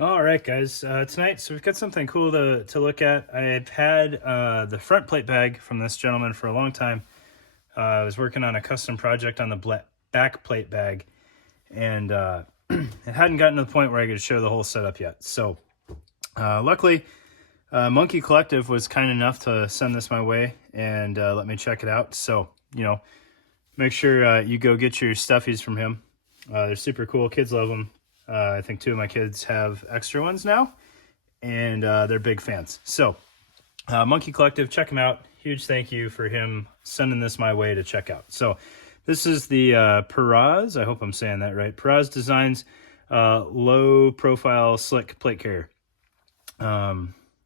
All right, guys. Tonight, so we've got something cool to look at. I've had the front plate bag from this gentleman for a long time. I was working on a custom project on the back plate bag, and it hadn't gotten to the point where I could show the whole setup yet. So, luckily, Monkey Collective was kind enough to send this my way and let me check it out. So, make sure you go get your stuffies from him. They're super cool. Kids love them. I think two of my kids have extra ones now, and they're big fans. So, Monkey Collective, check him out. Huge thank you for him sending this my way to check out. So, this is the Perroz. I hope I'm saying that right. Perroz Designs low profile slick plate carrier.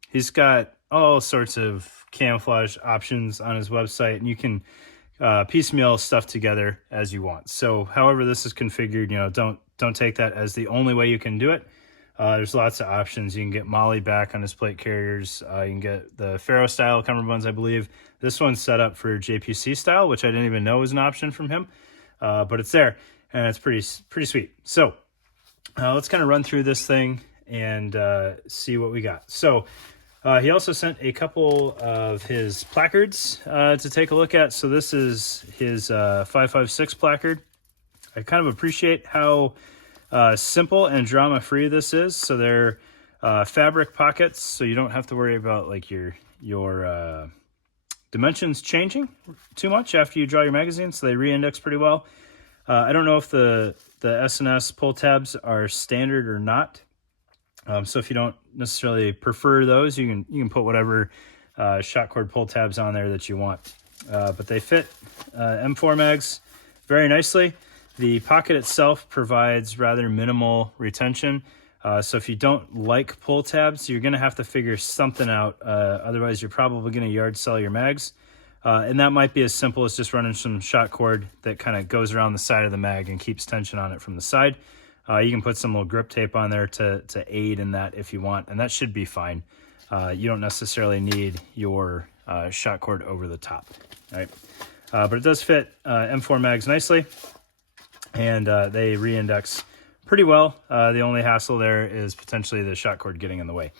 He's got all sorts of camouflage options on his website, and you can piecemeal stuff together as you want. So, however this is configured, don't take that as the only way you can do it. There's lots of options. You can get Molly back on his plate carriers. You can get the Pharaoh style cummerbunds, I believe. This one's set up for JPC style, which I didn't even know was an option from him, but it's there, and it's pretty sweet. So let's kind of run through this thing and see what we got. So he also sent a couple of his placards to take a look at. So this is his 556 placard. I kind of appreciate how simple and drama-free this is. So they're fabric pockets, so you don't have to worry about like your dimensions changing too much after you draw your magazine. So they re-index pretty well. I don't know if the S&S pull tabs are standard or not. So if you don't necessarily prefer those, you can put whatever shot cord pull tabs on there that you want. But they fit M4 mags very nicely. The pocket itself provides rather minimal retention. So if you don't like pull tabs, you're going to have to figure something out. Otherwise, you're probably going to yard sell your mags. And that might be as simple as just running some shot cord that kind of goes around the side of the mag and keeps tension on it from the side. You can put some little grip tape on there to aid in that if you want, and that should be fine. You don't necessarily need your shot cord over the top. All right? But it does fit M4 mags nicely. And they re-index pretty well. The only hassle there is potentially the shot cord getting in the way.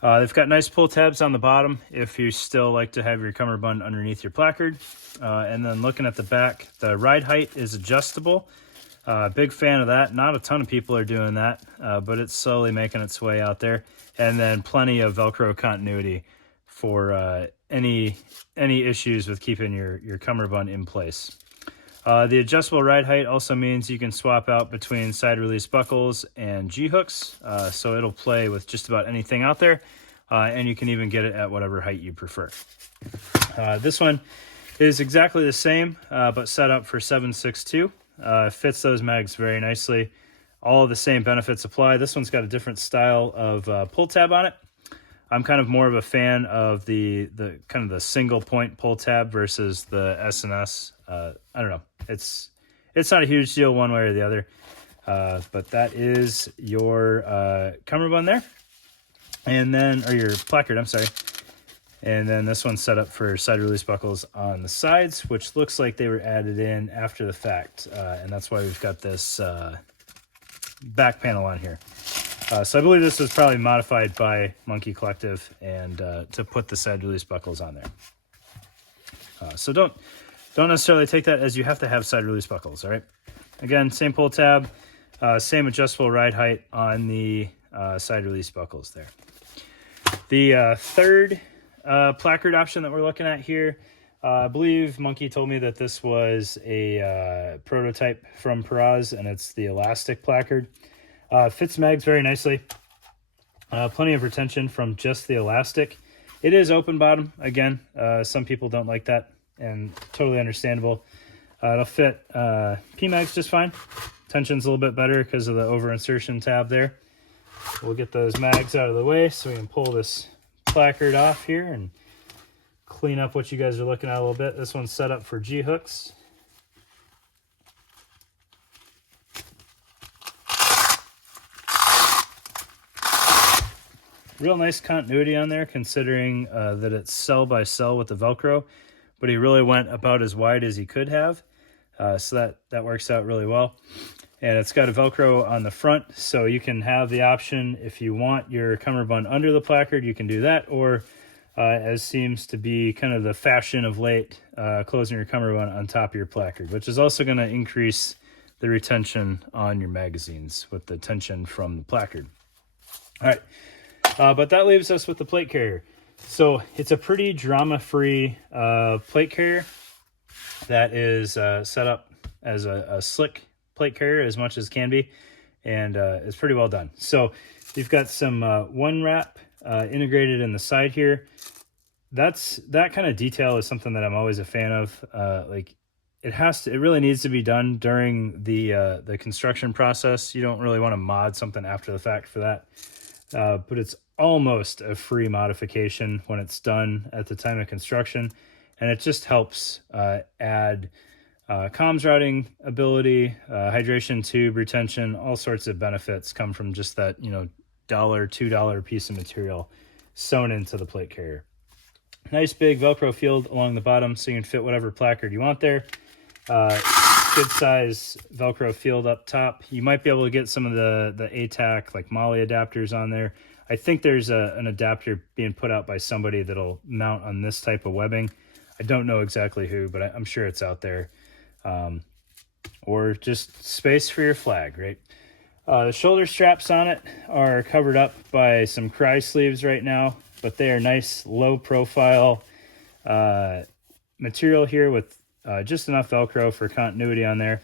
They've got nice pull tabs on the bottom if you still like to have your cummerbund underneath your placard. And then looking at the back, the ride height is adjustable. Big fan of that. Not a ton of people are doing that, but it's slowly making its way out there. And then plenty of Velcro continuity for any issues with keeping your cummerbund in place. The adjustable ride height also means you can swap out between side release buckles and G-hooks, so it'll play with just about anything out there, and you can even get it at whatever height you prefer. This one is exactly the same, but set up for 7.62. Fits those mags very nicely. All of the same benefits apply. This one's got a different style of pull tab on it. I'm kind of more of a fan of the kind of the single point pull tab versus the S&S. I don't know. It's not a huge deal one way or the other. But that is your cummerbund there. And then, or your placard, I'm sorry. And then this one's set up for side release buckles on the sides, which looks like they were added in after the fact. And that's why we've got this back panel on here. So I believe this was probably modified by Monkey Collective and to put the side release buckles on there. So don't necessarily take that as you have to have side release buckles, all right? Again, same pull tab, same adjustable ride height on the side release buckles there. The third placard option that we're looking at here, I believe Monkey told me that this was a prototype from Perroz, and it's the elastic placard. Fits mags very nicely. Plenty of retention from just the elastic. It is open bottom. Again, some people don't like that, and totally understandable. It'll fit P-mags just fine. Tension's a little bit better because of the over insertion tab there. We'll get those mags out of the way so we can pull this placard off here and clean up what you guys are looking at a little bit. This one's set up for G-hooks. Real nice continuity on there considering that it's cell by cell with the Velcro, but he really went about as wide as he could have. So that works out really well. And it's got a Velcro on the front, so you can have the option if you want your cummerbund under the placard, you can do that, or as seems to be kind of the fashion of late, closing your cummerbund on top of your placard, which is also going to increase the retention on your magazines with the tension from the placard. All right, but that leaves us with the plate carrier. So it's a pretty drama-free plate carrier that is set up as a slick plate carrier as much as can be, and it's pretty well done. So you've got some one wrap integrated in the side here. That kind of detail is something that I'm always a fan of. It really needs to be done during the construction process. You don't really want to mod something after the fact for that, but it's almost a free modification when it's done at the time of construction, and it just helps add comms routing ability, hydration tube retention, all sorts of benefits come from just that, $2 piece of material sewn into the plate carrier. Nice big Velcro field along the bottom so you can fit whatever placard you want there. Good size Velcro field up top. You might be able to get some of the ATAC like MOLLE adapters on there. I think there's an adapter being put out by somebody that'll mount on this type of webbing. I don't know exactly who, but I'm sure it's out there. Or just space for your flag, right? The shoulder straps on it are covered up by some cry sleeves right now, but they are nice low profile material here with just enough Velcro for continuity on there.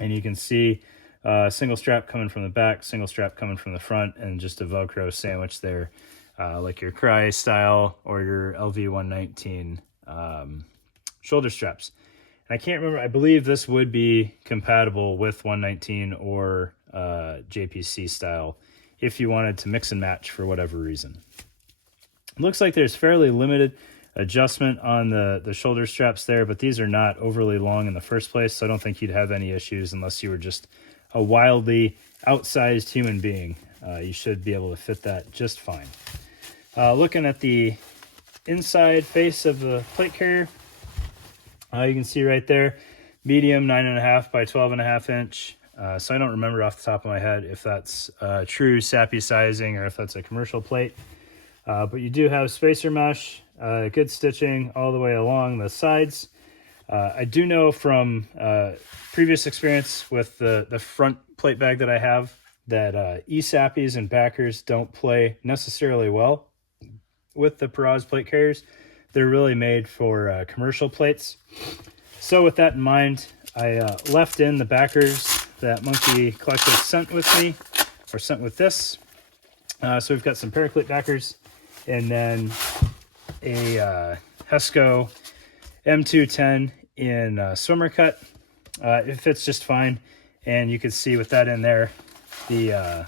And you can see a single strap coming from the back, single strap coming from the front, and just a Velcro sandwich there, like your cry style or your LV119 shoulder straps. I can't remember. I believe this would be compatible with 119 or JPC style if you wanted to mix and match for whatever reason. It looks like there's fairly limited adjustment on the shoulder straps there, but these are not overly long in the first place, so I don't think you'd have any issues unless you were just a wildly outsized human being. You should be able to fit that just fine. Looking at the inside face of the plate carrier, you can see right there, medium 9.5 by 12.5 inch. So I don't remember off the top of my head if that's true SAPI sizing or if that's a commercial plate. But you do have spacer mesh, good stitching all the way along the sides. I do know from previous experience with the front plate bag that I have that eSAPIs and backers don't play necessarily well with the Perroz plate carriers. They're really made for commercial plates. So with that in mind, I left in the backers that Monkey Collective sent with me, or sent with this. So we've got some Paraclete backers, and then a Hesco M210 in swimmer cut. It fits just fine, and you can see with that in there, I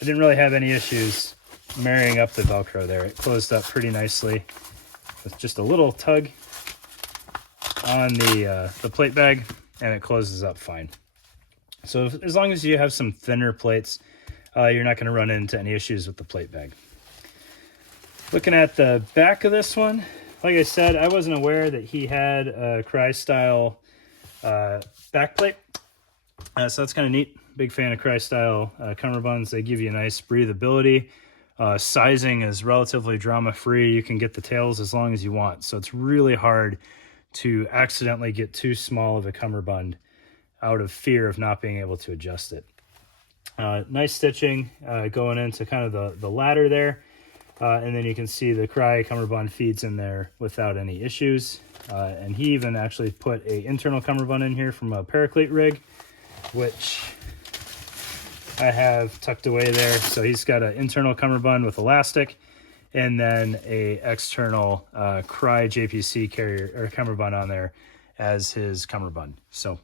didn't really have any issues marrying up the Velcro there. It closed up pretty nicely with just a little tug on the plate bag, and it closes up fine. So as long as you have some thinner plates, you're not going to run into any issues with the plate bag. Looking at the back of this one, like I said, I wasn't aware that he had a Cry style back plate. So that's kind of neat. Big fan of Cry style cummerbunds. They give you a nice breathability. Sizing is relatively drama free. You can get the tails as long as you want. So it's really hard to accidentally get too small of a cummerbund out of fear of not being able to adjust it. Nice stitching going into kind of the ladder there. And then you can see the Cry cummerbund feeds in there without any issues. And he even actually put a internal cummerbund in here from a Paraclete rig, which I have tucked away there. So he's got an internal cummerbund with elastic, and then a external Cry JPC carrier or cummerbund on there as his cummerbund. So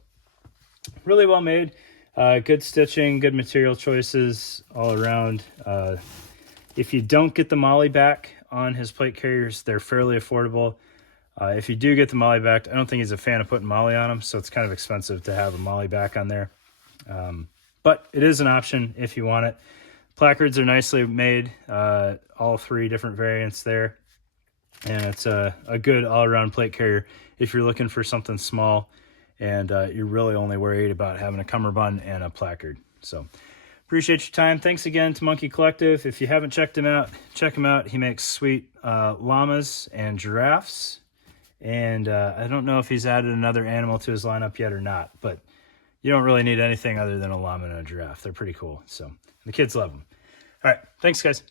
really well made, good stitching, good material choices all around. If you don't get the MOLLE back on his plate carriers, they're fairly affordable. If you do get the MOLLE back, I don't think he's a fan of putting MOLLE on them, so it's kind of expensive to have a MOLLE back on there. But it is an option if you want it. Placards are nicely made, all three different variants there. And it's a good all-around plate carrier if you're looking for something small and you're really only worried about having a cummerbund and a placard. So appreciate your time. Thanks again to Monkey Collective. If you haven't checked him out, check him out. He makes sweet llamas and giraffes. And I don't know if he's added another animal to his lineup yet or not, but you don't really need anything other than a llama and a giraffe. They're pretty cool. So the kids love them. All right. Thanks, guys.